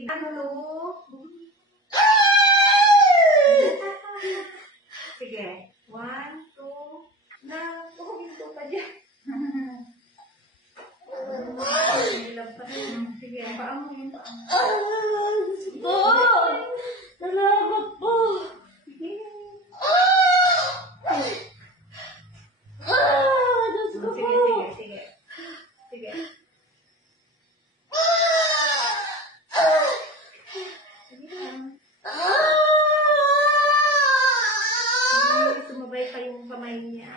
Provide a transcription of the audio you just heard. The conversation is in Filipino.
sige. Ano? Sige. 1, 2. Na, huminto pa dyan. Nilag pa rin. Sige, paa mo yung paa mo. Salamat po. Sige. Diyos ko Sige, po. sige, sige. Sige. Sige lang. Sumabay pa yung kamay niya.